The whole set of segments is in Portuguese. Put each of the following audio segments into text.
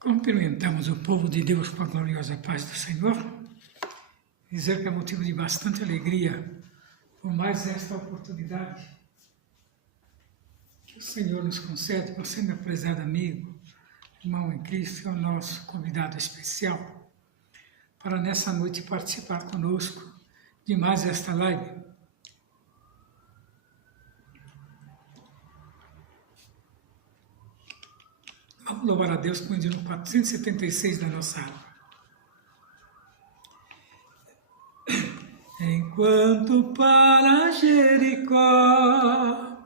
Cumprimentamos o povo de Deus com a gloriosa paz do Senhor. Dizer que é motivo de bastante alegria por mais esta oportunidade que o Senhor nos concede. Você, meu prezado amigo, irmão em Cristo, é o nosso convidado especial para nessa noite participar conosco de mais esta live. Vamos louvar a Deus com o hino 476 da nossa alma. Enquanto para Jericó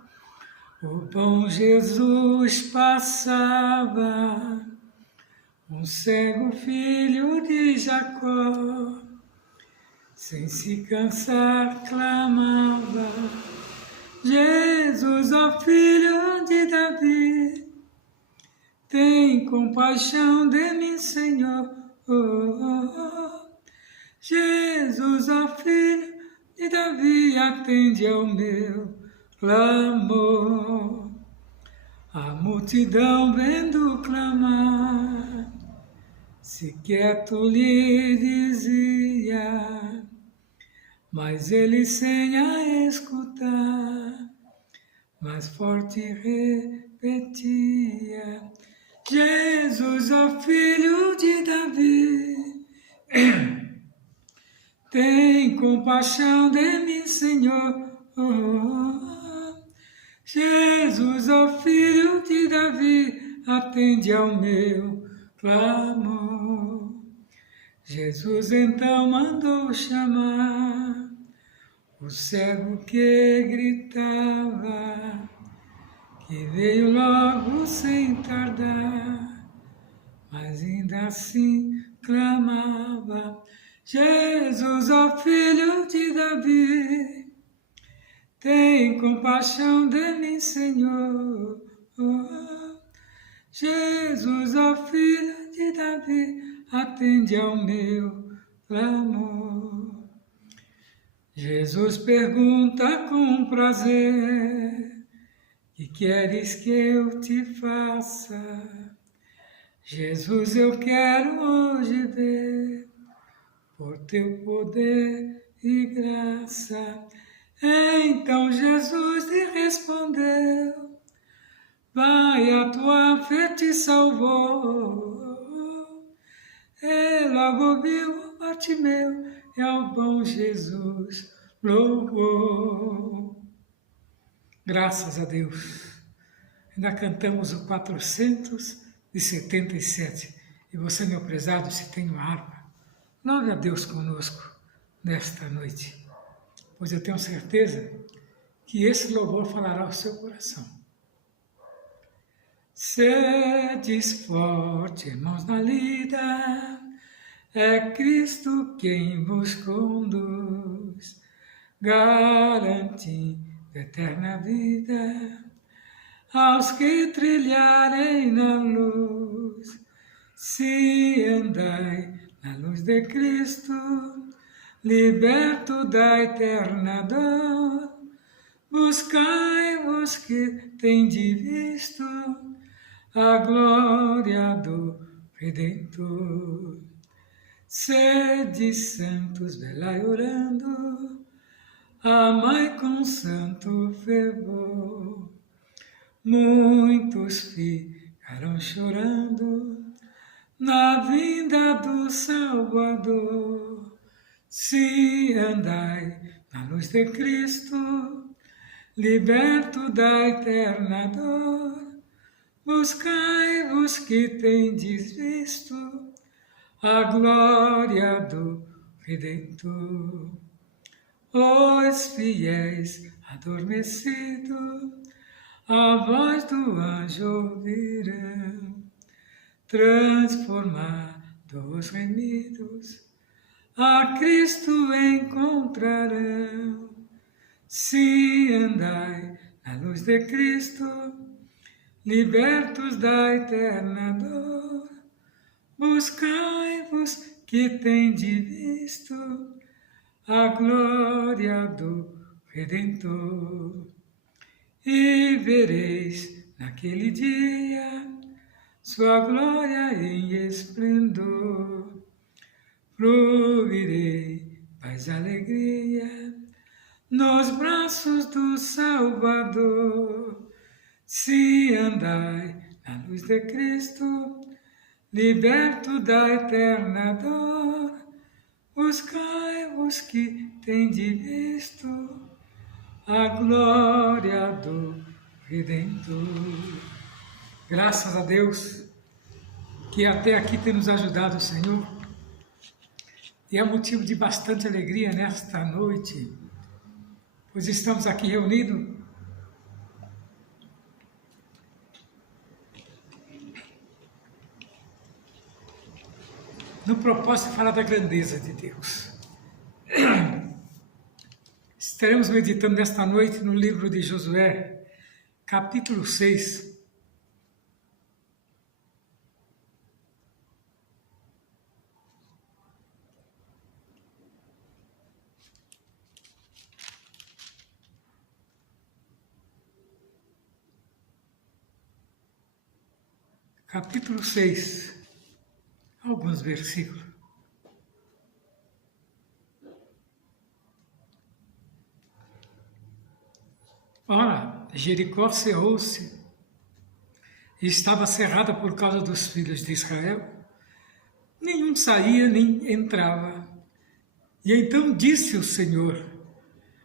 o bom Jesus passava, um cego filho de Jacó, sem se cansar, clamava: Jesus, ó filho de Davi, tem compaixão de mim, Senhor. Jesus, ó filho de Davi, atende ao meu clamor. A multidão vendo clamar, se quieto lhe dizia, mas ele sem a escutar, mais forte repetia: Jesus, ó filho de Davi, tem compaixão de mim, Senhor. Jesus, ó filho de Davi, atende ao meu clamor. Jesus então mandou chamar o cego que gritava, que veio logo sem tardar, mas ainda assim clamava: Jesus, ó filho de Davi, tem compaixão de mim, Senhor. Jesus, ó filho de Davi, atende ao meu clamor. Jesus pergunta com prazer: que queres que eu te faça? Jesus, eu quero hoje ver, por teu poder e graça. Então Jesus lhe respondeu: vai, a tua fé te salvou. E logo viu o Bartimeu e ao bom Jesus louvou. Graças a Deus. Ainda cantamos o 477. E você, meu prezado, se tem uma harpa, louve a Deus conosco nesta noite, pois eu tenho certeza que esse louvor falará ao seu coração. Sedes forte, irmãos, na lida, é Cristo quem vos conduz, garantindo eterna vida aos que trilharem na luz. Se andai na luz de Cristo, liberto da eterna dor, buscai-vos que tendes visto a glória do Redentor. Sede santos, velai orando, amai com santo fervor. Muitos ficarão chorando na vinda do Salvador. Se andai na luz de Cristo, liberto da eterna dor, buscai-vos que tendes visto a glória do Redentor. Os fiéis adormecidos a voz do anjo ouvirão, transformados, remidos, a Cristo encontrarão. Se andai na luz de Cristo, libertos da eterna dor, buscai-vos que tendes visto a glória do Redentor. E vereis naquele dia sua glória em esplendor. Provirei paz e alegria nos braços do Salvador. Se andai na luz de Cristo, liberto da eterna dor, buscai os que tendes visto a glória do Redentor. Graças a Deus que até aqui tem nos ajudado o Senhor, e é motivo de bastante alegria nesta noite, pois estamos aqui reunidos no propósito de falar da grandeza de Deus. Estaremos meditando nesta noite no livro de Josué, capítulo 6. Capítulo 6, alguns versículos. Ora, Jericó cerrou-se e estava cerrada por causa dos filhos de Israel. Nenhum saía nem entrava. E então disse o Senhor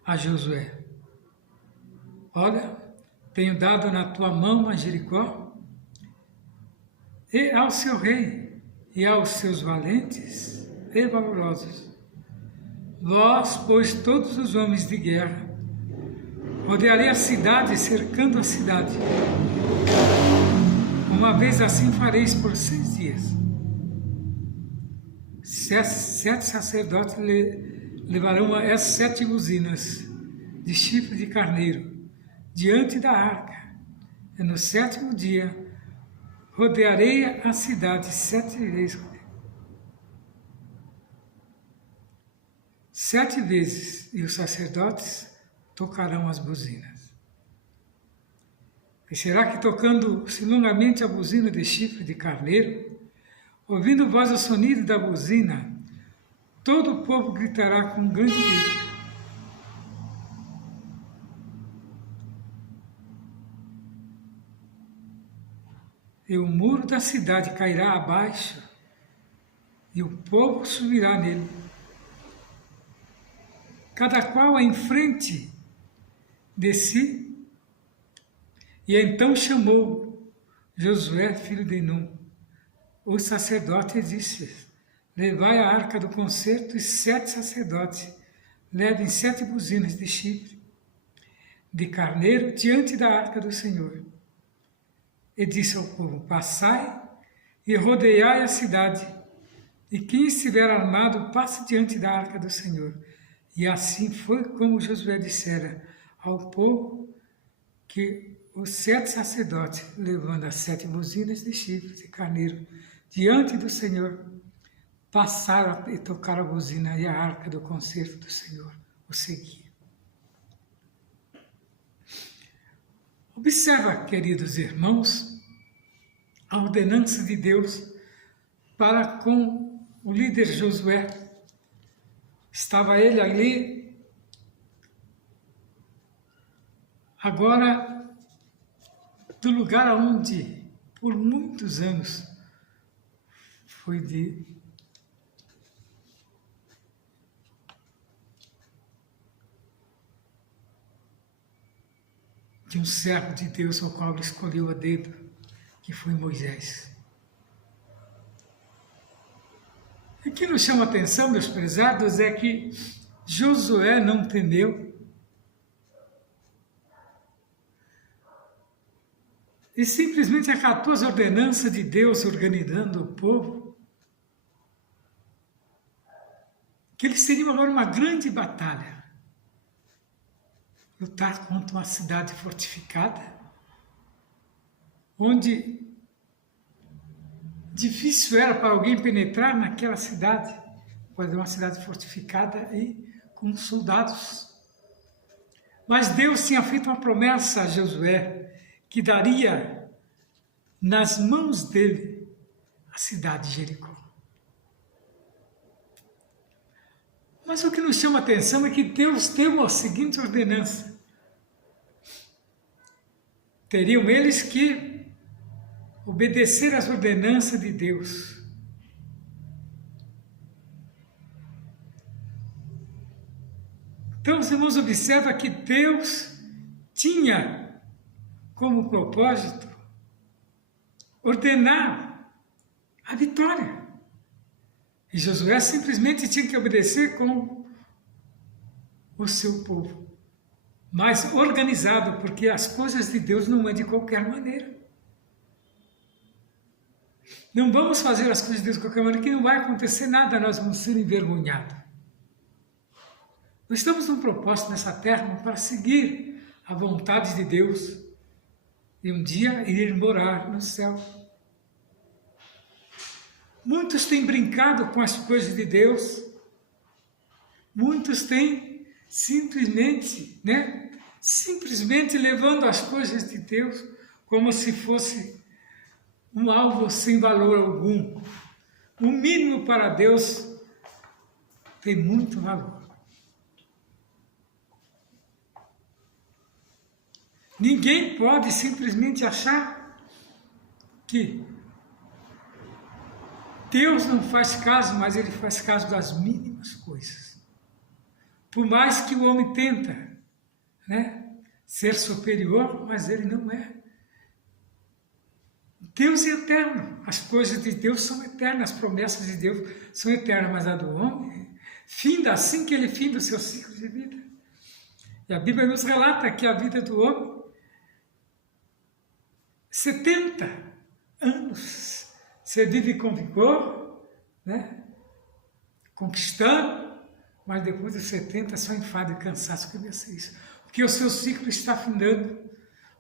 a Josué: olha, tenho dado na tua mão a Jericó e ao seu rei e aos seus valentes e valorosos. Vós, pois, todos os homens de guerra, rodearei a cidade, cercando a cidade. Uma vez assim fareis por 6 dias. 7 sacerdotes levarão as 7 buzinas de chifre de carneiro diante da arca. E no 7º dia rodearei a cidade 7 vezes. 7 vezes, e os sacerdotes tocarão as buzinas. E será que tocando-se longamente a buzina de chifre de carneiro, ouvindo voz o sonido da buzina, todo o povo gritará com grande grito. E o muro da cidade cairá abaixo, e o povo subirá nele, cada qual em frente de si. E então chamou Josué, filho de Nun, o sacerdote, e disse: levai a arca do concerto, e 7 sacerdotes levem 7 buzinas de chifre de carneiro diante da arca do Senhor. E disse ao povo: passai e rodeai a cidade, e quem estiver armado passe diante da arca do Senhor. E assim foi como Josué dissera ao povo, que os 7 sacerdotes, levando as 7 buzinas de chifre de carneiro diante do Senhor, passaram e tocaram a buzina, e a arca do concerto do Senhor o seguia. Observa, queridos irmãos, a ordenança de Deus para com o líder Josué. Estava ele ali, agora, do lugar onde, por muitos anos, foi de um servo de Deus ao qual ele escolheu a dedo, que foi Moisés. O que nos chama a atenção, meus prezados, é que Josué não temeu e simplesmente acatou as ordenanças de Deus organizando o povo, que eles teriam agora uma grande batalha, lutar contra uma cidade fortificada, onde difícil era para alguém penetrar naquela cidade, pois é uma cidade fortificada e com soldados. Mas Deus tinha feito uma promessa a Josué, que daria nas mãos dele a cidade de Jericó. Mas o que nos chama a atenção é que Deus deu a seguinte ordenança. Teriam eles que obedecer às ordenanças de Deus. Então, os irmãos observam que Deus tinha como propósito ordenar a vitória. E Josué simplesmente tinha que obedecer com o seu povo. Mas organizado, porque as coisas de Deus não é de qualquer maneira. Não vamos fazer as coisas de Deus de qualquer maneira, que não vai acontecer nada, nós vamos ser envergonhados. Nós estamos num propósito nessa terra para seguir a vontade de Deus e um dia ir morar no céu. Muitos têm brincado com as coisas de Deus, muitos têm simplesmente levando as coisas de Deus como se fosse um algo sem valor algum. O mínimo para Deus tem muito valor. Ninguém pode simplesmente achar que Deus não faz caso, mas Ele faz caso das mínimas coisas. Por mais que o homem tenta, ser superior, mas ele não é. Deus é eterno. As coisas de Deus são eternas, as promessas de Deus são eternas, mas a do homem finda assim que ele finda o seu ciclo de vida. E a Bíblia nos relata que a vida do homem 70 anos, você vive com vigor, conquistando, mas depois dos 70 só enfado e cansaço que vai ser isso, porque o seu ciclo está findando.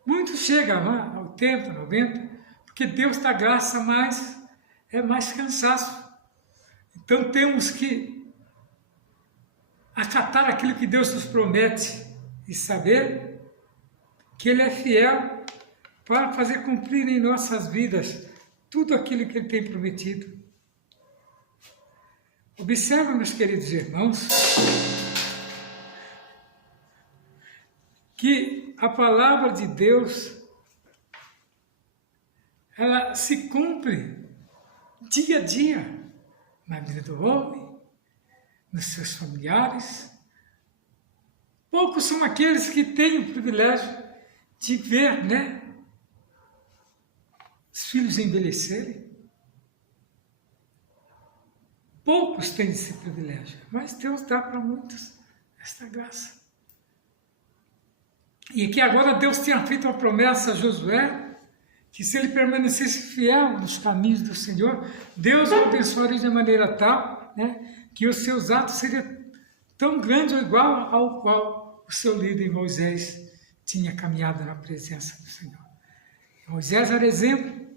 Muitos chegam a 80, 90, porque Deus dá graça, mas é mais cansaço. Então temos que acatar aquilo que Deus nos promete e saber que Ele é fiel para fazer cumprir em nossas vidas tudo aquilo que Ele tem prometido. Observa, meus queridos irmãos, que a palavra de Deus, ela se cumpre dia a dia na vida do homem, nos seus familiares. Poucos são aqueles que têm o privilégio de ver, os filhos envelhecerem. Poucos têm esse privilégio, mas Deus dá para muitos esta graça. E que agora Deus tinha feito uma promessa a Josué, que se ele permanecesse fiel nos caminhos do Senhor, Deus o abençoaria de maneira tal, que os seus atos seriam tão grandes ou igual ao qual o seu líder Moisés tinha caminhado na presença do Senhor. Moisés era exemplo,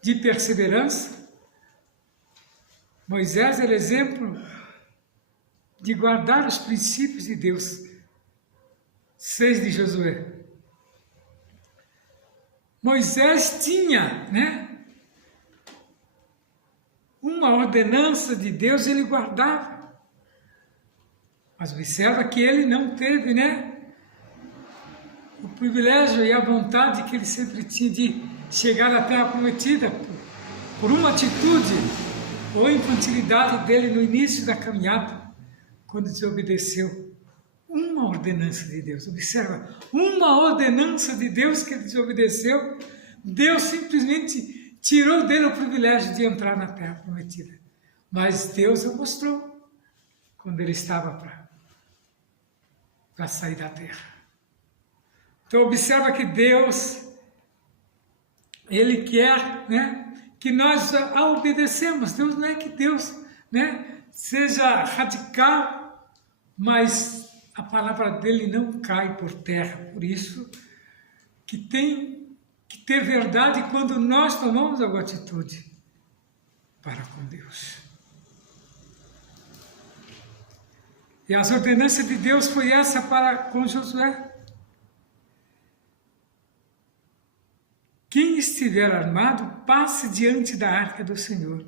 de perseverança. Moisés era exemplo de guardar os princípios de Deus. 6 de Josué. Moisés tinha, uma ordenança de Deus, ele guardava. Mas observa que ele não teve, o privilégio e a vontade que ele sempre tinha de chegar à terra prometida por uma atitude ou infantilidade dele no início da caminhada, quando desobedeceu uma ordenança de Deus. Observa, uma ordenança de Deus que ele desobedeceu, Deus simplesmente tirou dele o privilégio de entrar na terra prometida. Mas Deus o mostrou quando ele estava para sair da terra. Então observa que Deus, Ele quer, que nós a obedecemos. Deus não é que Deus, seja radical, mas a palavra dele não cai por terra. Por isso que tem que ter verdade quando nós tomamos alguma atitude para com Deus. E as ordenanças de Deus foi essa para com Josué. quem estiver armado, passe diante da arca do Senhor.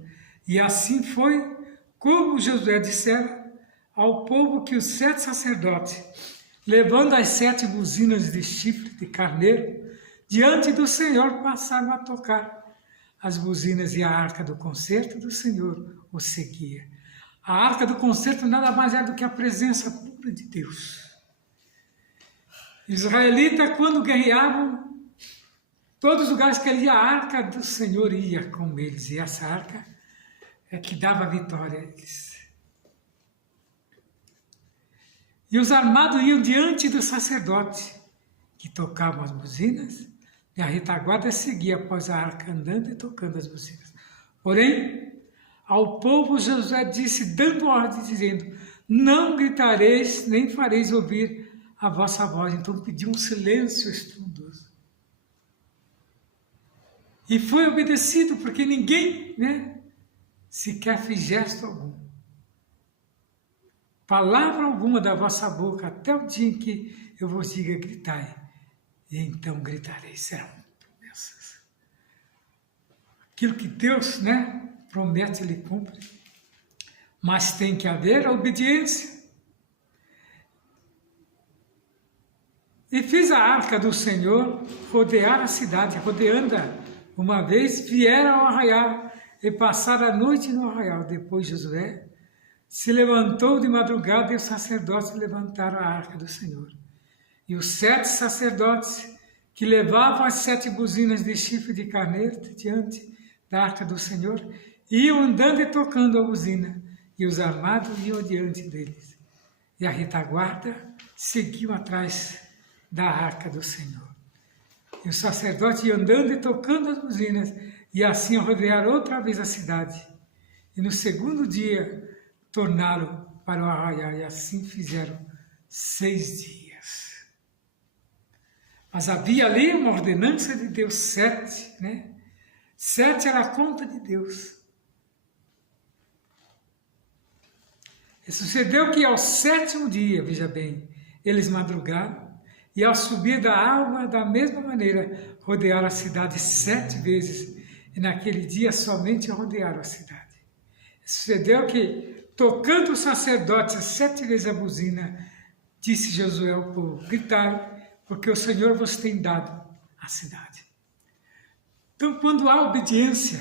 E assim foi como Josué dissera ao povo que os 7 sacerdotes, levando as 7 buzinas de chifre de carneiro, diante do Senhor passaram a tocar as buzinas, e a arca do concerto do Senhor o seguia. A arca do concerto nada mais é do que a presença pura de Deus. Israelita, quando guerreavam, todos os lugares que ele ia, a arca do Senhor ia com eles, e essa arca é que dava vitória a eles. E os armados iam diante do sacerdote, que tocavam as buzinas, e a retaguarda seguia após a arca, andando e tocando as buzinas. Porém, ao povo Josué disse, dando ordem, dizendo, não gritareis, nem fareis ouvir a vossa voz. Então pediu um silêncio estrondoso. E foi obedecido, porque ninguém, sequer fez gesto algum. Palavra alguma da vossa boca, até o dia em que eu vos diga, gritai. E então gritareis, serão promessas. Aquilo que Deus, promete, Ele cumpre. Mas tem que haver a obediência. E fiz a arca do Senhor rodear a cidade, rodeando-a. Uma vez vieram ao arraial e passaram a noite no arraial. Depois Josué se levantou de madrugada e os sacerdotes levantaram a arca do Senhor. E os 7 sacerdotes que levavam as 7 buzinas de chifre de carneiro diante da arca do Senhor iam andando e tocando a buzina, e os armados iam diante deles. E a retaguarda seguiam atrás da arca do Senhor. E os sacerdotes iam andando e tocando as buzinas, e assim rodearam outra vez a cidade. E no segundo dia tornaram para o arraial, e assim fizeram 6 dias. Mas havia ali uma ordenança de Deus, 7, 7 era a conta de Deus. E sucedeu que ao 7º dia, veja bem, eles madrugaram, e ao subir da alva, da mesma maneira, rodearam a cidade 7 vezes, e naquele dia somente rodearam a cidade. E sucedeu que, tocando os sacerdotes 7 vezes a buzina, disse Josué ao povo, gritai, porque o Senhor vos tem dado a cidade. Então, quando há obediência,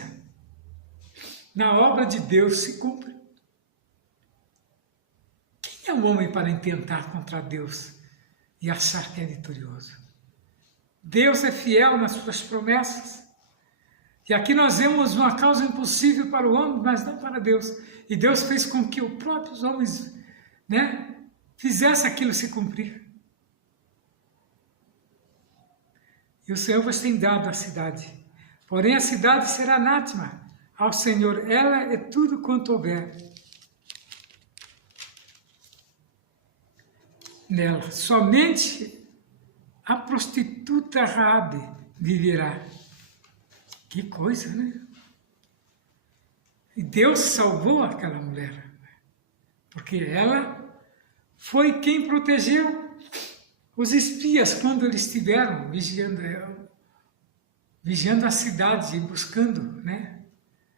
na obra de Deus se cumpre. Quem é o homem para intentar contra Deus e achar que é vitorioso? Deus é fiel nas suas promessas. E aqui nós vemos uma causa impossível para o homem, mas não para Deus. E Deus fez com que os próprios homens, fizessem aquilo se cumprir. E o Senhor vos tem dado a cidade. Porém, a cidade será anátema ao Senhor. Ela é tudo quanto houver nela. Somente a prostituta Raabe viverá. Que coisa, E Deus salvou aquela mulher. Porque ela foi quem protegeu os espias quando eles estiveram vigiando a cidade e buscando,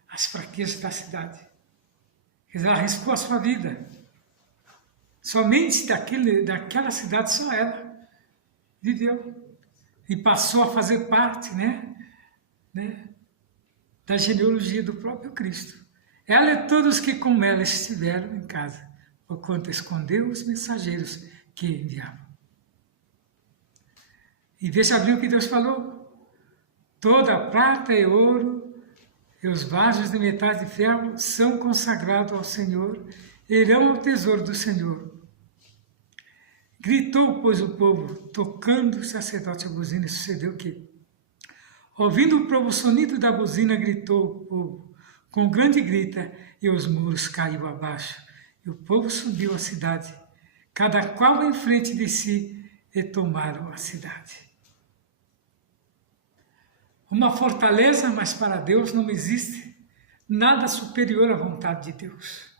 as fraquezas da cidade. Ela arriscou a sua vida. Somente daquela cidade só ela viveu. E passou a fazer parte, da genealogia do próprio Cristo. Ela e todos que com ela estiveram em casa, porquanto escondeu os mensageiros que enviavam. E veja bem o que Deus falou. Toda a prata e ouro e os vasos de metal de ferro são consagrados ao Senhor e irão ao tesouro do Senhor. Gritou, pois, o povo, tocando o sacerdote a buzina, e sucedeu que, ouvindo o povo o sonido da buzina, gritou o povo com grande grita, e os muros caíram abaixo, e o povo subiu à cidade, cada qual em frente de si, e tomaram a cidade. Uma fortaleza, mas para Deus não existe nada superior à vontade de Deus.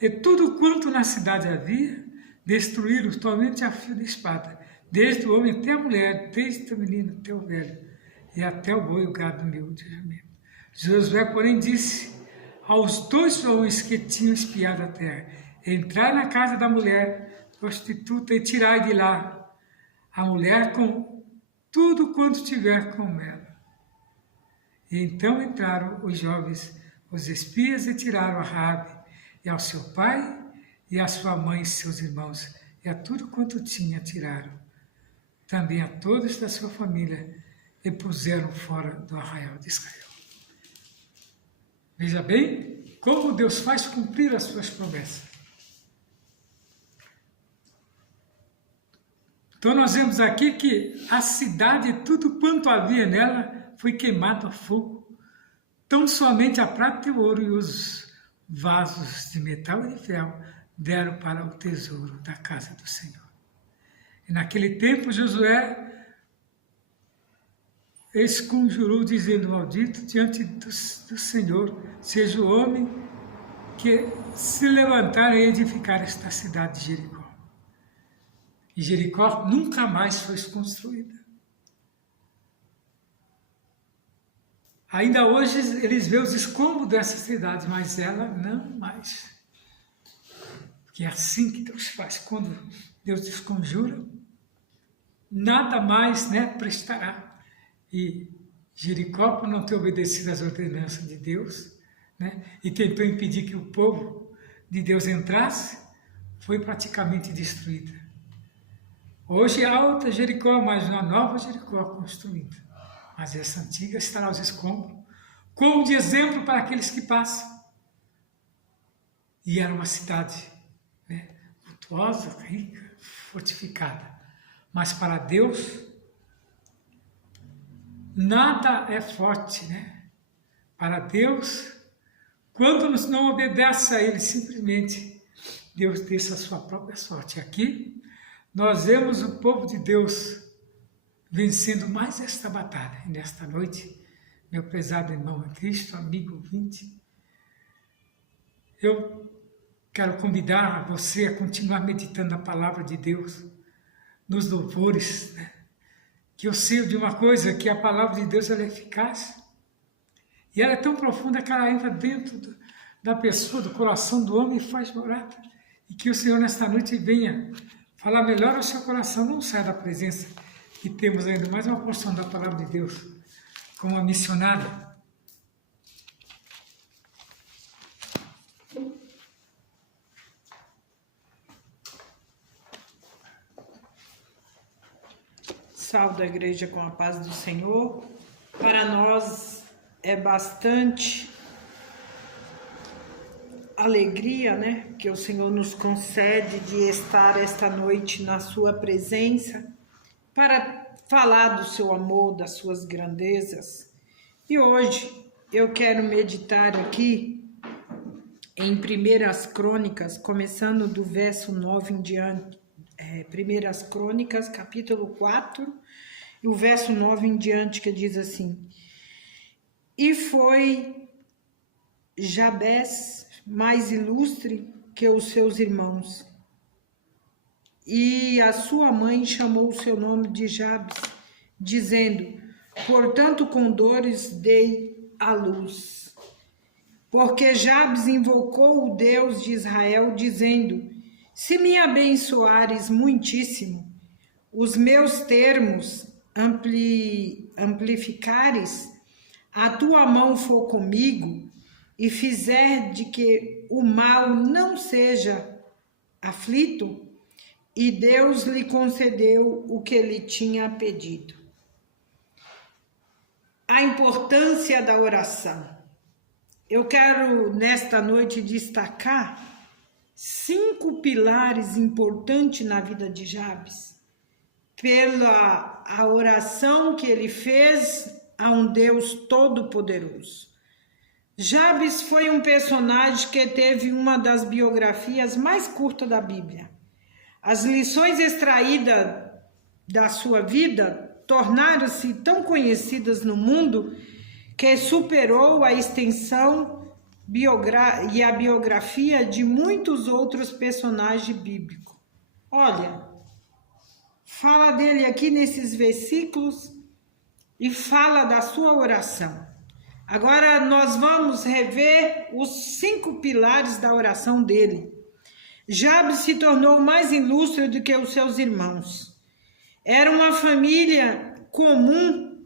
E tudo quanto na cidade havia, destruíram somente a fio de espada. desde o homem até a mulher, desde o menino até o velho, e até o boi e o gado meu de jumento. Josué, porém, disse aos 2 homens que tinham espiado a terra: entrai na casa da mulher prostituta e tirai de lá a mulher com tudo quanto tiver com ela. E então entraram os jovens, os espias, e tiraram a Raabe, e ao seu pai, e à sua mãe e seus irmãos, e a tudo quanto tinha tiraram. Também a todos da sua família, e puseram fora do arraial de Israel. Veja bem como Deus faz cumprir as suas promessas. Então nós vemos aqui que a cidade, tudo quanto havia nela, foi queimado a fogo. Tão somente a prata e o ouro e os vasos de metal e de ferro deram para o tesouro da casa do Senhor. E naquele tempo Josué conjurou, dizendo: maldito diante do Senhor seja o homem que se levantar e edificar esta cidade de Jericó. E Jericó nunca mais foi construída. Ainda hoje eles veem os escombros dessa cidade, mas ela não mais. Porque é assim que Deus faz. Quando Deus desconjura, nada mais prestará. E Jericó, por não ter obedecido às ordenanças de Deus, e tentou impedir que o povo de Deus entrasse, foi praticamente destruída. Hoje há outra Jericó, mas uma nova Jericó construída. Mas essa antiga estará aos escombros, como de exemplo para aqueles que passam. E era uma cidade vultuosa, rica, fortificada. Mas para Deus, nada é forte, Para Deus, quando não obedece a Ele, simplesmente Deus deixa a sua própria sorte. Aqui nós vemos o povo de Deus vencendo mais esta batalha. E nesta noite, meu prezado irmão em Cristo, amigo ouvinte, eu quero convidar você a continuar meditando a palavra de Deus nos louvores, que eu sei de uma coisa, que a palavra de Deus ela é eficaz. E ela é tão profunda que ela entra dentro da pessoa, do coração do homem e faz morada. E que o Senhor nesta noite venha falar melhor ao seu coração, não saia da presença. E temos ainda mais uma porção da palavra de Deus, como a missionária. Saúdo a igreja com a paz do Senhor. Para nós é bastante alegria, que o Senhor nos concede de estar esta noite na sua presença para falar do seu amor, das suas grandezas. E hoje eu quero meditar aqui em 1 Crônicas, começando do verso 9 em diante. 1 Crônicas, capítulo 4, e o verso 9 em diante, que diz assim: e foi Jabes mais ilustre que os seus irmãos, e a sua mãe chamou o seu nome de Jabes, dizendo: portanto com dores dei à luz. Porque Jabes invocou o Deus de Israel, dizendo: se me abençoares muitíssimo, os meus termos amplificares, a tua mão for comigo, e fizer de que o mal não seja aflito, e Deus lhe concedeu o que lhe tinha pedido. A importância da oração. Eu quero nesta noite destacar 5 pilares importantes na vida de Jabes, pela a oração que ele fez a um Deus todo-poderoso. Jabes foi um personagem que teve uma das biografias mais curtas da Bíblia. As lições extraídas da sua vida tornaram-se tão conhecidas no mundo que superou a extensão e a biografia de muitos outros personagens bíblicos. Olha, fala dele aqui nesses versículos e fala da sua oração. Agora nós vamos rever os 5 pilares da oração dele. Jabes se tornou mais ilustre do que os seus irmãos. Era uma família comum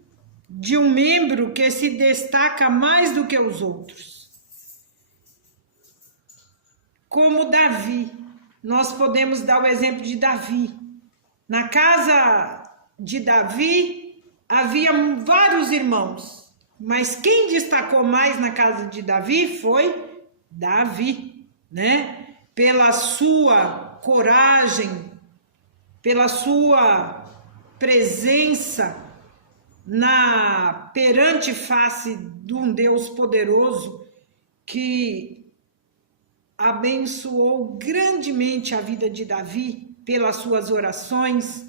de um membro que se destaca mais do que os outros. Como Davi, nós podemos dar o exemplo de Davi. Na casa de Davi havia vários irmãos, mas quem destacou mais na casa de Davi foi Davi, né? Pela sua coragem, pela sua presença perante face de um Deus poderoso que abençoou grandemente a vida de Davi pelas suas orações,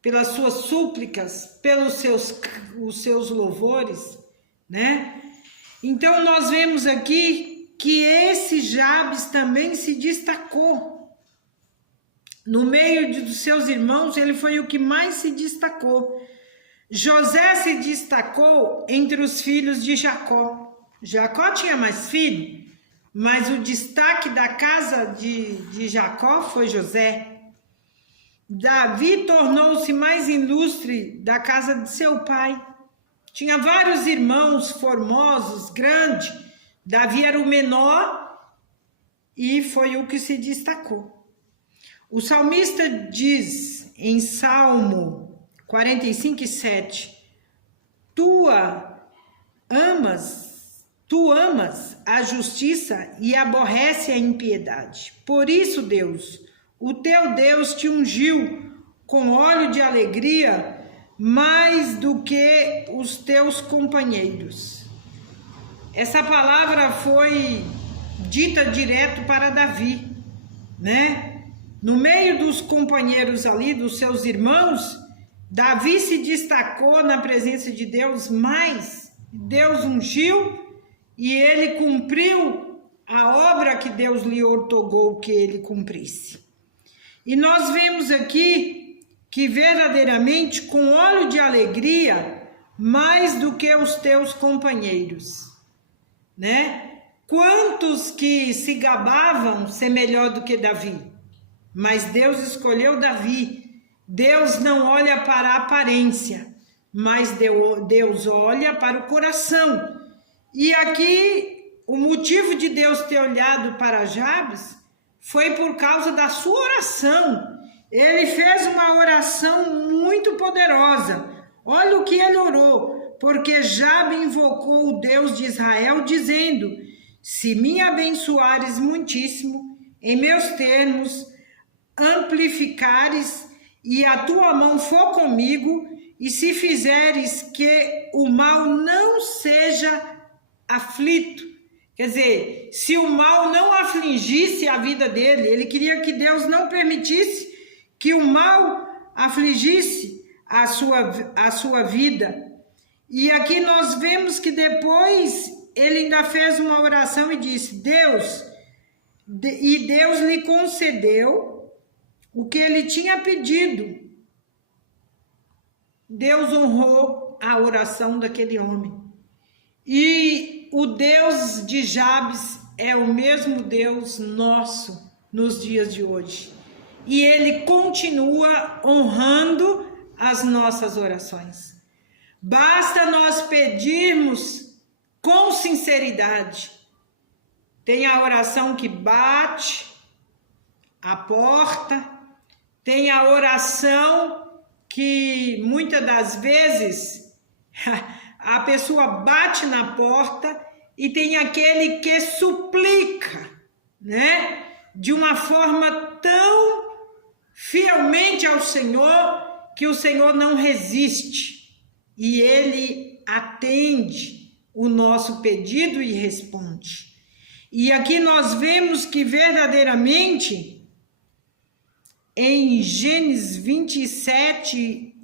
pelas suas súplicas, pelos os seus louvores, né? Então nós vemos aqui que esse Jabes também se destacou. No meio dos seus irmãos, ele foi o que mais se destacou. José se destacou entre os filhos de Jacó. Jacó tinha mais filhos, mas o destaque da casa de Jacó foi José. Davi tornou-se mais ilustre da casa de seu pai. Tinha vários irmãos formosos, grandes. Davi era o menor e foi o que se destacou. O salmista diz em Salmo 45:7: Tu amas a justiça e aborrece a impiedade. Por isso, Deus, o teu Deus, te ungiu com óleo de alegria mais do que os teus companheiros. Essa palavra foi dita direto para Davi, né? No meio dos companheiros ali, dos seus irmãos, Davi se destacou na presença de Deus mais. Deus ungiu e ele cumpriu a obra que Deus lhe ortogou que ele cumprisse. E nós vemos aqui que verdadeiramente com óleo de alegria mais do que os teus companheiros, né? Quantos que se gabavam ser melhor do que Davi, mas Deus escolheu Davi. Deus não olha para a aparência, mas Deus olha para o coração. E aqui o motivo de Deus ter olhado para Jabes foi por causa da sua oração. Ele fez uma oração muito poderosa. Olha o que ele orou, porque Jabes invocou o Deus de Israel, dizendo: se me abençoares muitíssimo, em meus termos, amplificares, e a tua mão for comigo, e se fizeres que o mal não seja aflito. Quer dizer, se o mal não afligisse a vida dele, ele queria que Deus não permitisse que o mal afligisse a sua vida. E aqui nós vemos que depois ele ainda fez uma oração e disse: Deus lhe concedeu o que ele tinha pedido. Deus honrou a oração daquele homem. E o Deus de Jabes é o mesmo Deus nosso nos dias de hoje. E ele continua honrando as nossas orações. Basta nós pedirmos com sinceridade. Tem a oração que bate a porta, tem a oração que muitas das vezes a pessoa bate na porta, e tem aquele que suplica, né? De uma forma tão fielmente ao Senhor, que o Senhor não resiste. E Ele atende o nosso pedido e responde. E aqui nós vemos que verdadeiramente, em Gênesis 27,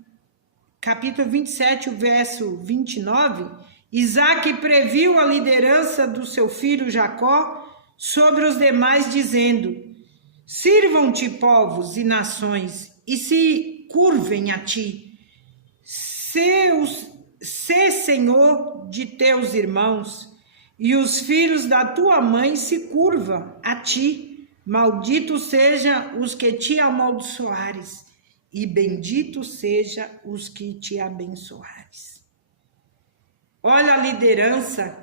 capítulo 27, o verso 29, Isaque previu a liderança do seu filho Jacó sobre os demais, dizendo: sirvam-te povos e nações, e se curvem a ti. Sê senhor de teus irmãos, e os filhos da tua mãe se curvam a ti. Maldito seja os que te amaldiçoares, e bendito seja os que te abençoares. Olha a liderança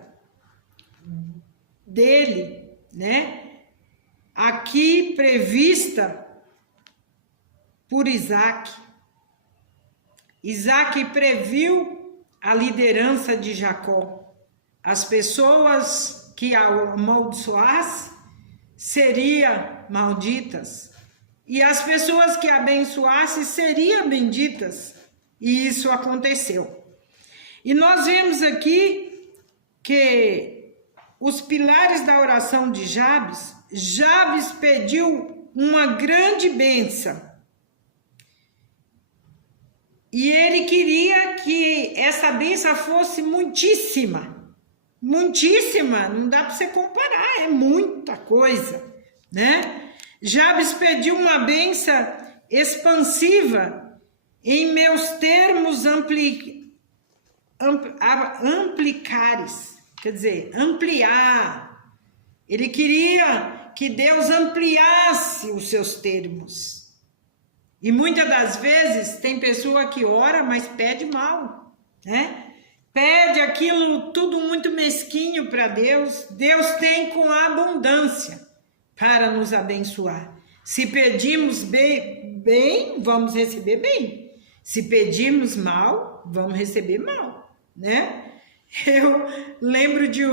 dele, né? Aqui prevista por Isaac. Isaac previu a liderança de Jacó. As pessoas que o amaldiçoassem seriam malditas, e as pessoas que abençoassem seriam benditas, e isso aconteceu. E nós vemos aqui que os pilares da oração de Jabes pediu uma grande bênção, e ele queria que essa bênção fosse muitíssima, não dá para você comparar, é muita coisa, né? Jabes pediu uma bênção expansiva em meus termos ampliares, quer dizer, ampliar. Ele queria que Deus ampliasse os seus termos. E muitas das vezes tem pessoa que ora, mas pede mal, né? Pede aquilo tudo muito mesquinho para Deus. Deus tem com abundância para nos abençoar. Se pedimos bem, vamos receber bem. Se pedimos mal, vamos receber mal, né? Eu lembro de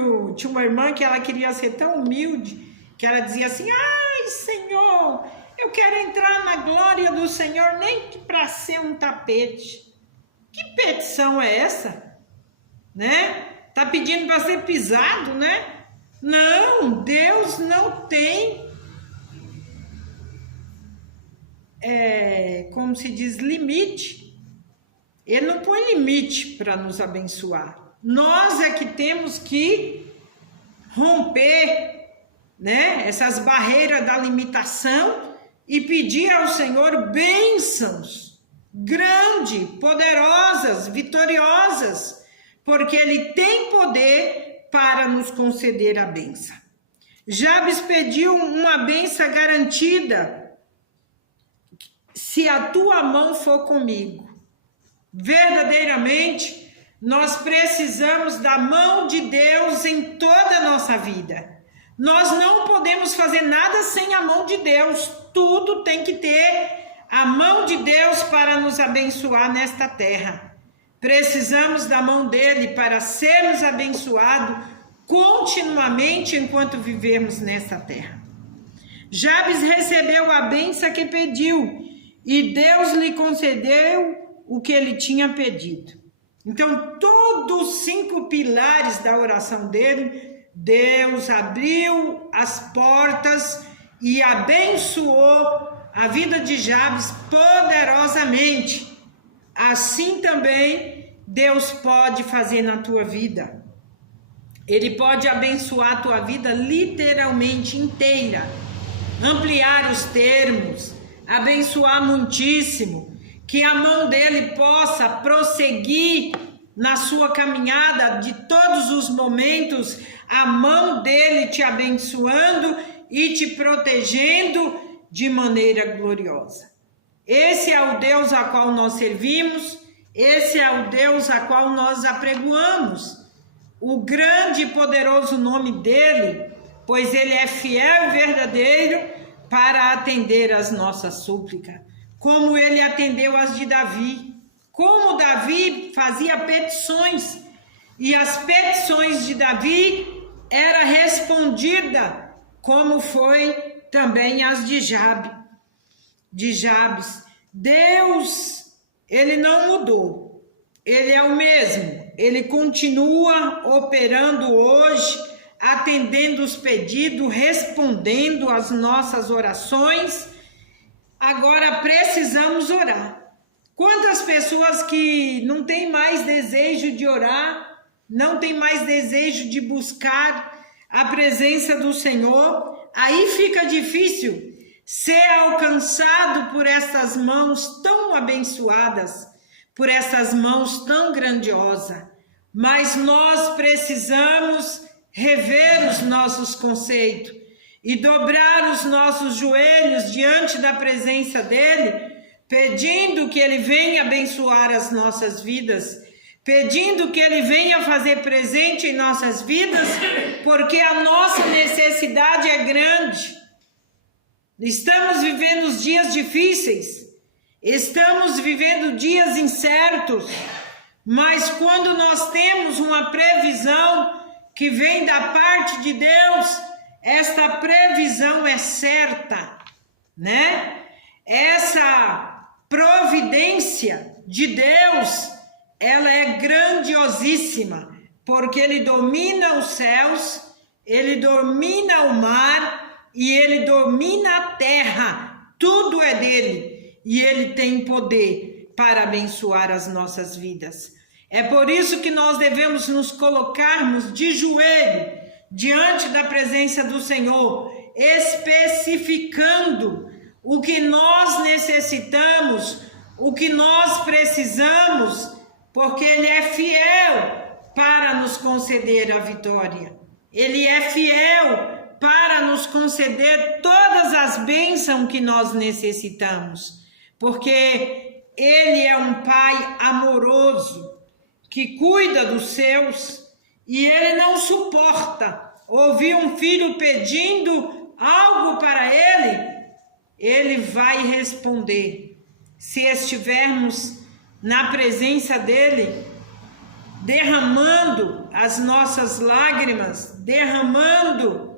uma irmã que ela queria ser tão humilde, que ela dizia assim: ai, Senhor, eu quero entrar na glória do Senhor, nem para ser um tapete. Que petição é essa? Né? Tá pedindo para ser pisado, né? Não, Deus não tem, como se diz, limite. Ele não põe limite para nos abençoar. Nós é que temos que romper, né, essas barreiras da limitação e pedir ao Senhor bênçãos grandes, poderosas, vitoriosas, porque Ele tem poder para nos conceder a bênção. Jabes pediu uma bênção garantida: se a tua mão for comigo. Verdadeiramente, nós precisamos da mão de Deus em toda a nossa vida. Nós não podemos fazer nada sem a mão de Deus. Tudo tem que ter a mão de Deus para nos abençoar nesta terra. Precisamos da mão dele para sermos abençoados continuamente enquanto vivemos nesta terra. Jabes recebeu a bênção que pediu e Deus lhe concedeu o que ele tinha pedido. Então, todos os 5 pilares da oração dele, Deus abriu as portas e abençoou a vida de Jabes poderosamente. Assim também Deus pode fazer na tua vida. Ele pode abençoar a tua vida literalmente inteira, ampliar os termos, abençoar muitíssimo, que a mão dele possa prosseguir na sua caminhada de todos os momentos, a mão dele te abençoando e te protegendo de maneira gloriosa. Esse é o Deus a qual nós servimos, esse é o Deus a qual nós apregoamos, o grande e poderoso nome dele, pois ele é fiel e verdadeiro para atender as nossas súplicas, como ele atendeu as de Davi. Como Davi fazia petições, e as petições de Davi era respondida, como foi também as de Jabes. Deus, ele não mudou, ele é o mesmo, ele continua operando hoje, atendendo os pedidos, respondendo às nossas orações. Agora precisamos orar. Quantas pessoas que não têm mais desejo de orar, não têm mais desejo de buscar a presença do Senhor, aí fica difícil ser alcançado por essas mãos tão abençoadas, por essas mãos tão grandiosas. Mas nós precisamos rever os nossos conceitos e dobrar os nossos joelhos diante da presença dele, pedindo que ele venha abençoar as nossas vidas, pedindo que ele venha fazer presente em nossas vidas, porque a nossa necessidade é grande. Estamos vivendo os dias difíceis, estamos vivendo dias incertos, mas quando nós temos uma previsão que vem da parte de Deus, esta previsão é certa, né? Essa providência de Deus, ela é grandiosíssima, porque ele domina os céus, ele domina o mar e ele domina a terra, tudo é dele, e ele tem poder para abençoar as nossas vidas. É por isso que nós devemos nos colocarmos de joelho diante da presença do Senhor, especificando o que nós necessitamos, o que nós precisamos, porque ele é fiel para nos conceder a vitória. Ele é fiel para nos conceder todas as bênçãos que nós necessitamos, porque ele é um pai amoroso, que cuida dos seus, e ele não suporta ouvir um filho pedindo algo para ele. Ele vai responder, se estivermos na presença dele, derramando as nossas lágrimas, derramando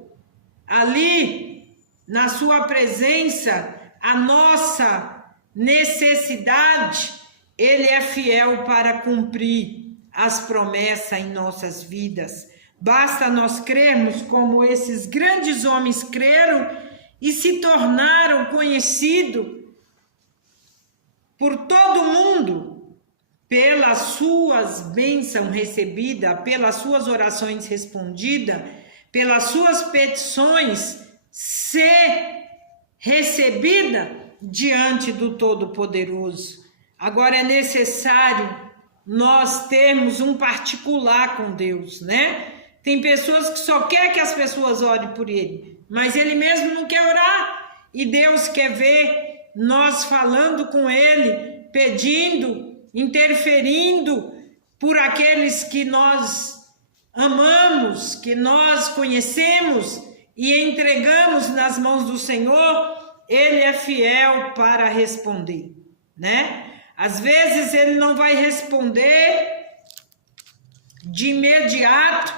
ali na sua presença a nossa necessidade. Ele é fiel para cumprir as promessas em nossas vidas. Basta nós crermos como esses grandes homens creram e se tornaram conhecidos por todo mundo pelas suas bênçãos recebidas, pelas suas orações respondidas, pelas suas petições ser recebida diante do Todo-Poderoso. Agora é necessário nós termos um particular com Deus, né? Tem pessoas que só querem que as pessoas orem por ele, mas ele mesmo não quer orar, e Deus quer ver nós falando com ele, pedindo, interferindo por aqueles que nós amamos, que nós conhecemos e entregamos nas mãos do Senhor. Ele é fiel para responder, né? Às vezes ele não vai responder de imediato,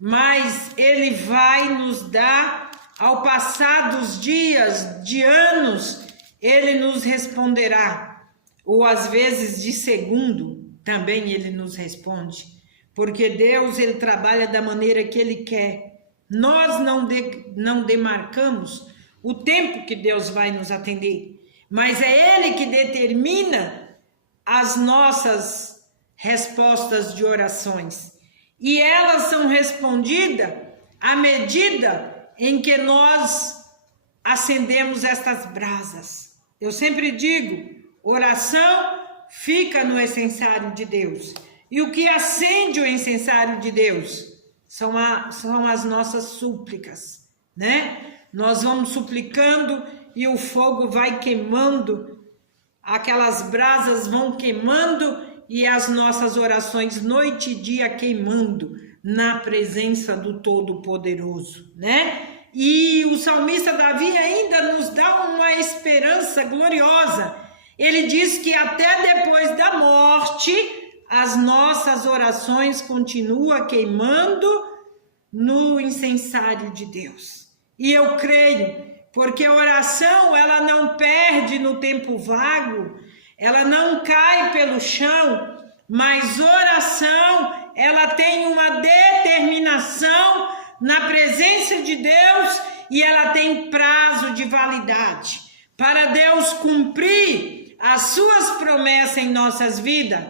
mas ele vai nos dar, ao passar dos dias, de anos, ele nos responderá. Ou às vezes de segundo, também ele nos responde. Porque Deus, ele trabalha da maneira que ele quer. Nós não demarcamos o tempo que Deus vai nos atender, mas é ele que determina as nossas respostas de orações. E elas são respondidas à medida em que nós acendemos estas brasas. Eu sempre digo, oração fica no incensário de Deus. E o que acende o incensário de Deus são as nossas súplicas, né? Nós vamos suplicando e o fogo vai queimando, aquelas brasas vão queimando e as nossas orações noite e dia queimando na presença do Todo-Poderoso, né? E o salmista Davi ainda nos dá uma esperança gloriosa. Ele diz que até depois da morte, as nossas orações continuam queimando no incensário de Deus. E eu creio, porque a oração, ela não perde no tempo vago, ela não cai pelo chão, mas oração, ela tem uma determinação na presença de Deus e ela tem prazo de validade. Para Deus cumprir as suas promessas em nossas vidas,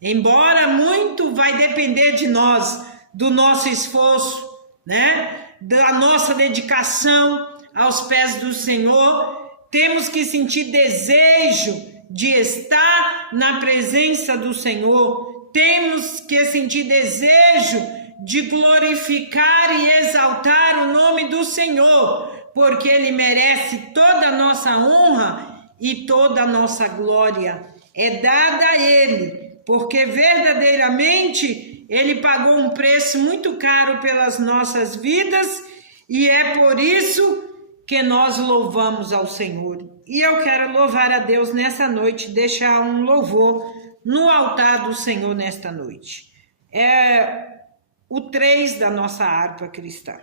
embora muito vai depender de nós, do nosso esforço, né? Da nossa dedicação aos pés do Senhor, temos que sentir desejo de estar na presença do Senhor, temos que sentir desejo de glorificar e exaltar o nome do Senhor, porque Ele merece toda a nossa honra e toda a nossa glória. É dada a Ele, porque verdadeiramente Ele pagou um preço muito caro pelas nossas vidas e é por isso que nós louvamos ao Senhor. E eu quero louvar a Deus nessa noite, deixar um louvor no altar do Senhor nesta noite. É o 3 da nossa harpa cristã.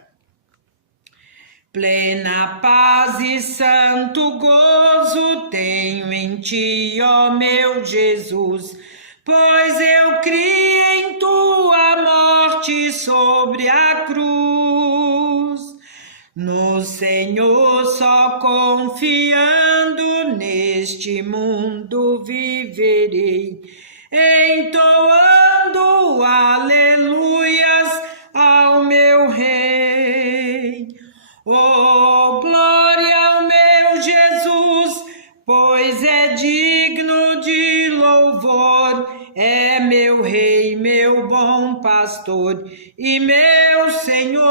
Plena paz e santo gozo tenho em ti, ó meu Jesus, pois eu criei em tua morte sobre a cruz. No Senhor só confiando, neste mundo viverei, entoando aleluias ao meu Rei. Oh, glória ao meu Jesus, pois é digno de louvor, é meu Rei, meu bom pastor e meu Senhor.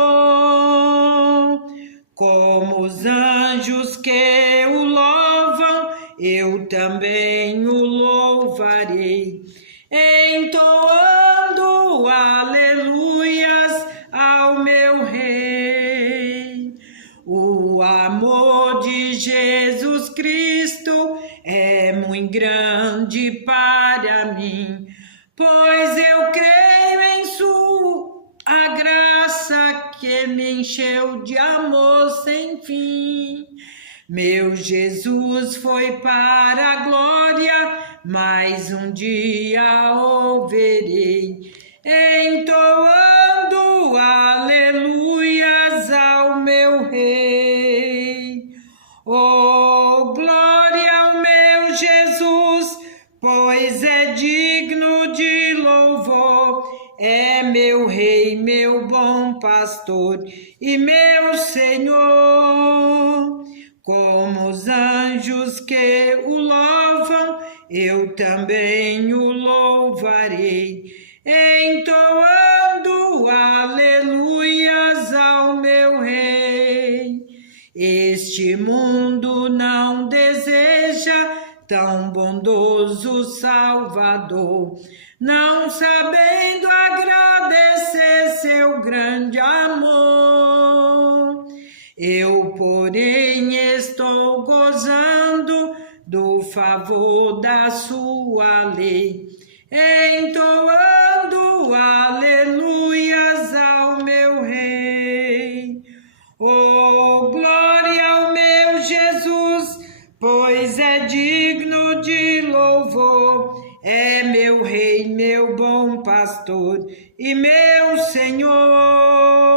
Como os anjos que o louvam, eu também o louvarei, entoando aleluias ao meu Rei. O amor de Jesus Cristo é muito grande para mim, pois eu creio em sua graça que me encheu de amor sem fim. Meu Jesus foi para a glória, mas um dia o verei, entoando aleluias ao meu Rei. Oh, glória ao meu Jesus, pois é digno de louvor, é meu Rei, meu bom pastor e meu Senhor. Como os anjos que o louvam, eu também o louvarei, entoando aleluias ao meu Rei. Este mundo não deseja tão bondoso Salvador, não sabendo agradecer seu grande amor. Eu, porém, estou gozando do favor da sua lei, entoando aleluias ao meu Rei. Oh, glória ao meu Jesus, pois é digno de louvor, é meu Rei, meu bom pastor e meu Senhor.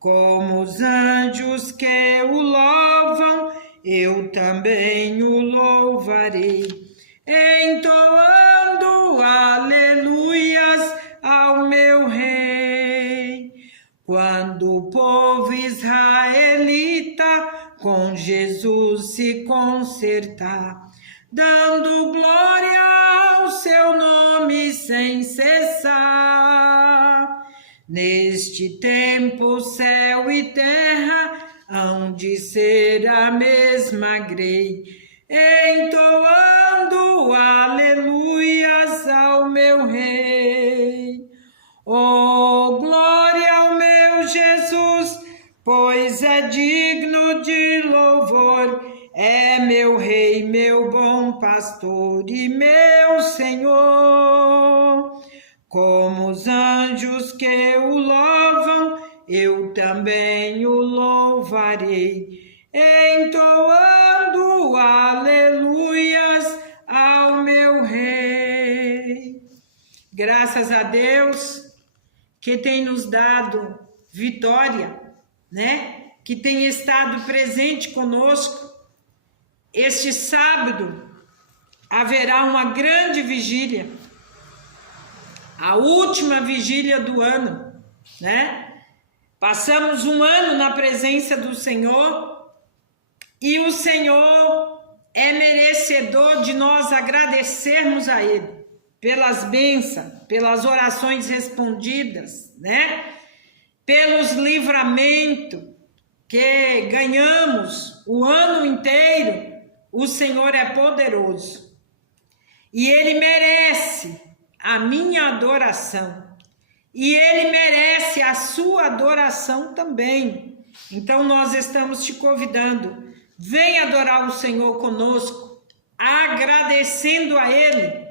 Como os anjos que o louvam, eu também o louvarei, entoando aleluias ao meu Rei. Quando o povo israelita com Jesus se consertar, dando glória ao seu nome sem cessar, neste tempo céu e terra hão de ser a mesma grei, entoando aleluias ao meu Rei. Oh, glória ao meu Jesus, pois é digno de louvor, é meu Rei, meu bom pastor e meu Senhor. Como os anjos que o louvam, eu também o louvarei, entoando aleluias ao meu Rei. Graças a Deus que tem nos dado vitória, né? Que tem estado presente conosco. Este sábado haverá uma grande vigília, a última vigília do ano, né? Passamos um ano na presença do Senhor E o Senhor é merecedor de nós agradecermos a Ele pelas bênçãos, pelas orações respondidas, né? Pelos livramentos que ganhamos o ano inteiro. O Senhor é poderoso e Ele merece a minha adoração e Ele merece a sua adoração também. Então nós estamos te convidando, vem adorar o Senhor conosco, agradecendo a Ele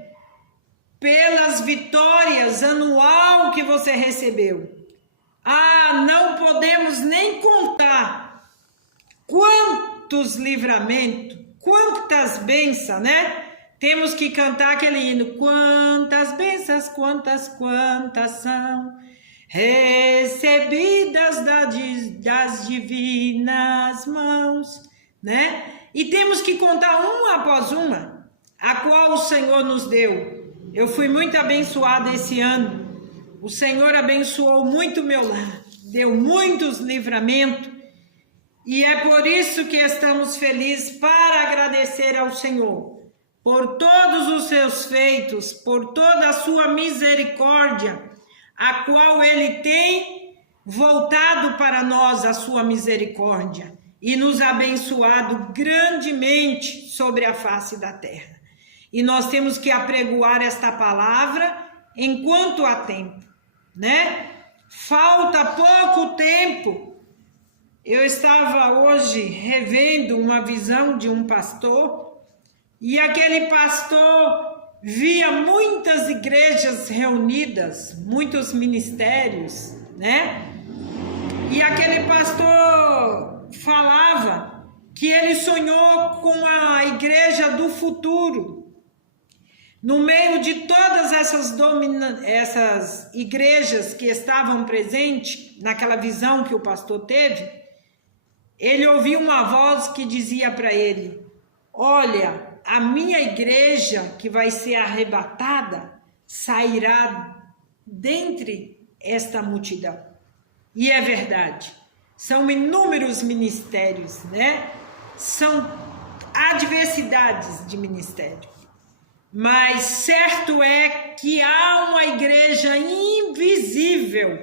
pelas vitórias anual que você recebeu. Não podemos nem contar quantos livramentos, quantas bênçãos, né? Temos que cantar aquele hino, quantas bênçãos, quantas são recebidas das divinas mãos, né? E temos que contar uma após uma, a qual o Senhor nos deu. Eu fui muito abençoada esse ano. O Senhor abençoou muito o meu lar, deu muitos livramentos, e é por isso que estamos felizes para agradecer ao Senhor por todos os seus feitos, por toda a sua misericórdia, a qual Ele tem voltado para nós a sua misericórdia e nos abençoado grandemente sobre a face da terra. E nós temos que apregoar esta palavra enquanto há tempo, né? Falta pouco tempo. Eu estava hoje revendo uma visão de um pastor, e aquele pastor via muitas igrejas reunidas, muitos ministérios, né? E aquele pastor falava que ele sonhou com a igreja do futuro. No meio de todas essas igrejas que estavam presentes, naquela visão que o pastor teve, ele ouviu uma voz que dizia para ele: olha, a minha igreja que vai ser arrebatada sairá dentre esta multidão. E é verdade, são inúmeros ministérios, né? São adversidades de ministério. Mas certo é que há uma igreja invisível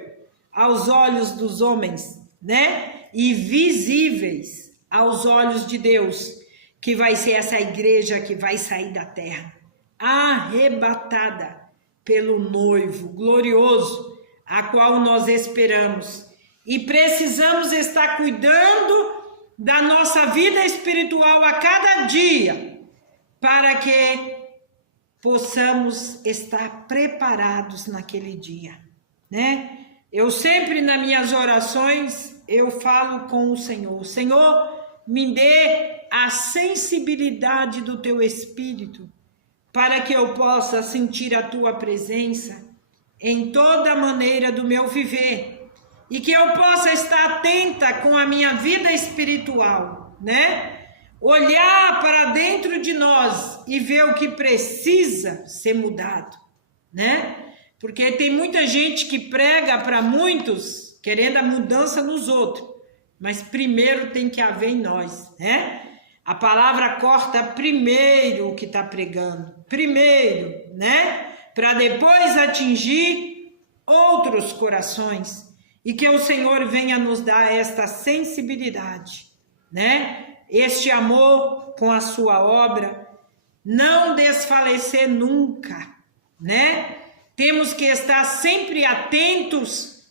aos olhos dos homens, né? E visíveis aos olhos de Deus, que vai ser essa igreja que vai sair da terra, arrebatada pelo noivo glorioso, a qual nós esperamos. E precisamos estar cuidando da nossa vida espiritual a cada dia, para que possamos estar preparados naquele dia, né? Eu sempre, nas minhas orações, eu falo com o Senhor: Senhor, me dê a sensibilidade do teu Espírito, para que eu possa sentir a tua presença em toda maneira do meu viver, e que eu possa estar atenta com a minha vida espiritual, né? Olhar para dentro de nós e ver o que precisa ser mudado, né? Porque tem muita gente que prega para muitos, querendo a mudança nos outros, mas primeiro tem que haver em nós, né? A palavra corta primeiro o que está pregando, primeiro, né? Para depois atingir outros corações, e que o Senhor venha nos dar esta sensibilidade, né? Este amor com a sua obra, não desfalecer nunca, né? Temos que estar sempre atentos,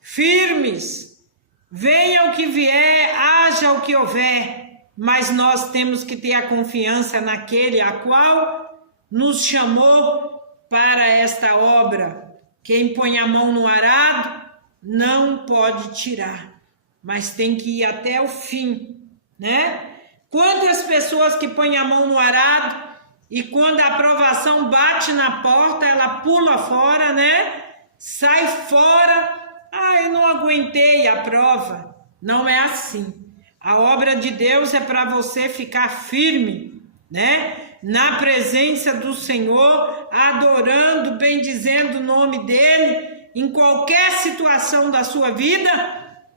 firmes, venha o que vier, haja o que houver, mas nós temos que ter a confiança naquele a qual nos chamou para esta obra. Quem põe a mão no arado não pode tirar, mas tem que ir até o fim, né? Quantas pessoas que põem a mão no arado e quando a aprovação bate na porta, ela pula fora, né? Sai fora. Eu não aguentei a prova. Não é assim. A obra de Deus é para você ficar firme, né? Na presença do Senhor, adorando, bendizendo o nome dele, em qualquer situação da sua vida,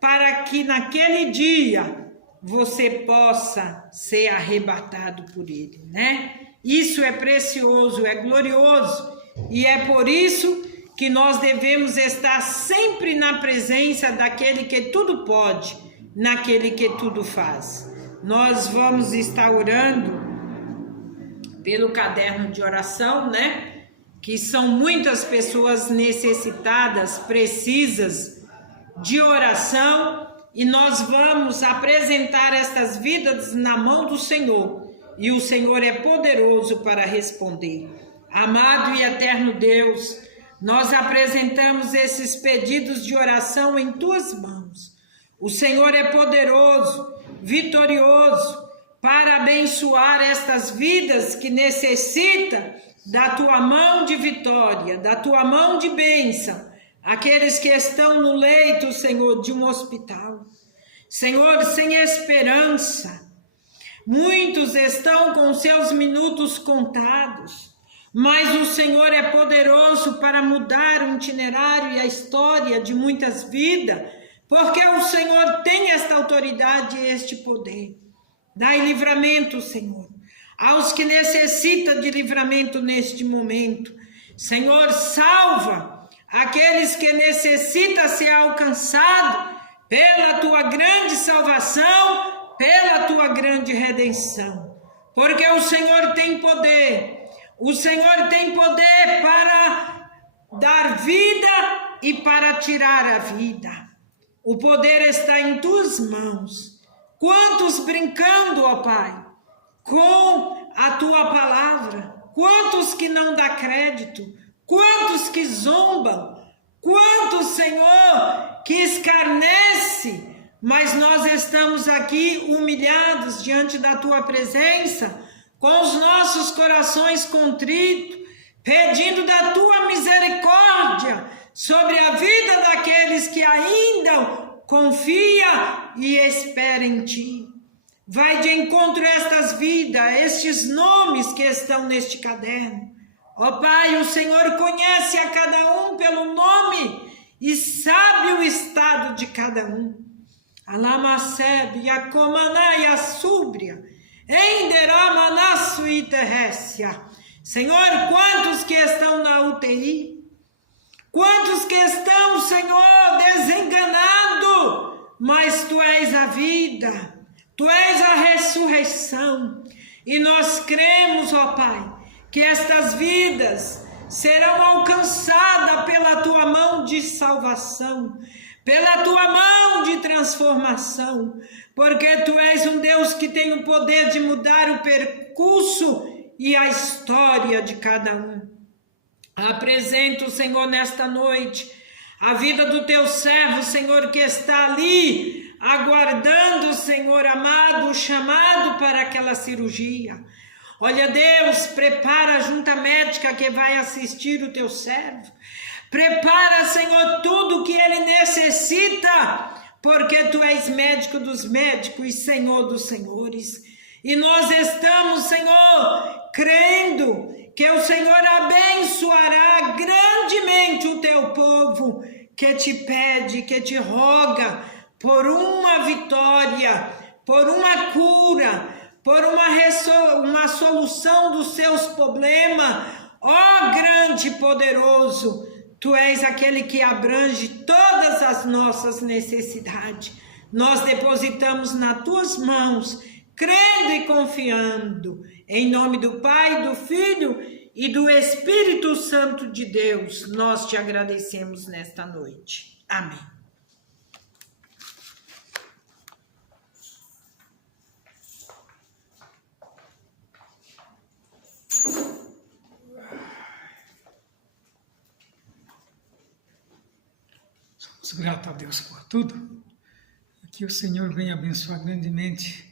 para que naquele dia você possa ser arrebatado por ele, né? Isso é precioso, é glorioso, e é por isso que nós devemos estar sempre na presença daquele que tudo pode, naquele que tudo faz. Nós vamos estar orando pelo caderno de oração, né? Que são muitas pessoas necessitadas, precisas de oração, e nós vamos apresentar estas vidas na mão do Senhor, e o Senhor é poderoso para responder. Amado e eterno Deus, nós apresentamos esses pedidos de oração em tuas mãos. O Senhor é poderoso, vitorioso, para abençoar estas vidas que necessitam da tua mão de vitória, da tua mão de bênção, aqueles que estão no leito, Senhor, de um hospital. Senhor, sem esperança, muitos estão com seus minutos contados, mas o Senhor é poderoso para mudar o itinerário e a história de muitas vidas, porque o Senhor tem esta autoridade e este poder. Dai livramento, Senhor, aos que necessitam de livramento neste momento. Senhor, salva aqueles que necessitam ser alcançados pela tua grande salvação, pela tua grande redenção. Porque o Senhor tem poder, o Senhor tem poder para dar vida e para tirar a vida. O poder está em tuas mãos. Quantos brincando, ó Pai, com a tua palavra, quantos que não dá crédito, quantos que zombam, quantos, Senhor, que escarnece, mas nós estamos aqui humilhados diante da tua presença, com os nossos corações contritos, pedindo da tua misericórdia sobre a vida daqueles que ainda confia e espera em ti. Vai de encontro a estas vidas, estes nomes que estão neste caderno. Ó Pai, o Senhor conhece a cada um pelo nome e sabe o estado de cada um. Alamacebe, Yacomaná e Assúbria, Enderamanaço e Terrécia. Senhor, quantos que estão na UTI? Quantos que estão, Senhor, desenganados? Mas Tu és a vida, Tu és a ressurreição. E nós cremos, ó Pai, que estas vidas serão alcançadas pela Tua mão de salvação, pela Tua mão de transformação, porque Tu és um Deus que tem o poder de mudar o percurso e a história de cada um. Apresento, Senhor, nesta noite, a vida do Teu servo, Senhor, que está ali, aguardando, Senhor amado, o chamado para aquela cirurgia. Olha, Deus, prepara a junta médica que vai assistir o Teu servo. Prepara, Senhor, tudo o que ele necessita, porque Tu és médico dos médicos e Senhor dos senhores. E nós estamos, Senhor, crendo que o Senhor abençoará grandemente o Teu povo, que Te pede, que Te roga por uma vitória, por uma cura, por uma solução dos seus problemas. Ó grande e poderoso, Tu és aquele que abrange todas as nossas necessidades. Nós depositamos nas Tuas mãos, crendo e confiando, em nome do Pai, do Filho e do Espírito Santo de Deus, nós Te agradecemos nesta noite. Amém. Somos gratos a Deus por tudo, e que o Senhor venha abençoar grandemente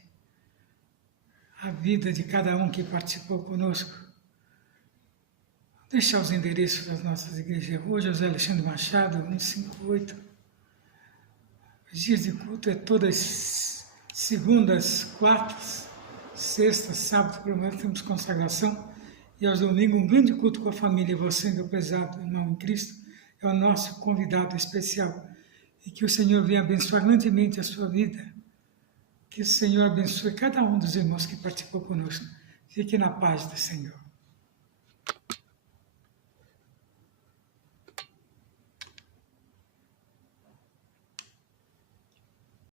a vida de cada um que participou conosco. Vou deixar os endereços das nossas igrejas. Hoje, José Alexandre Machado, 158. Os dias de culto é todas segundas, quartas, sextas, sábados, pelo menos temos consagração. E aos domingos, um grande culto com a família. Você, meu prezado irmão em Cristo, é o nosso convidado especial. E que o Senhor venha abençoar grandemente a sua vida. Que o Senhor abençoe cada um dos irmãos que participou conosco. Fique na paz do Senhor.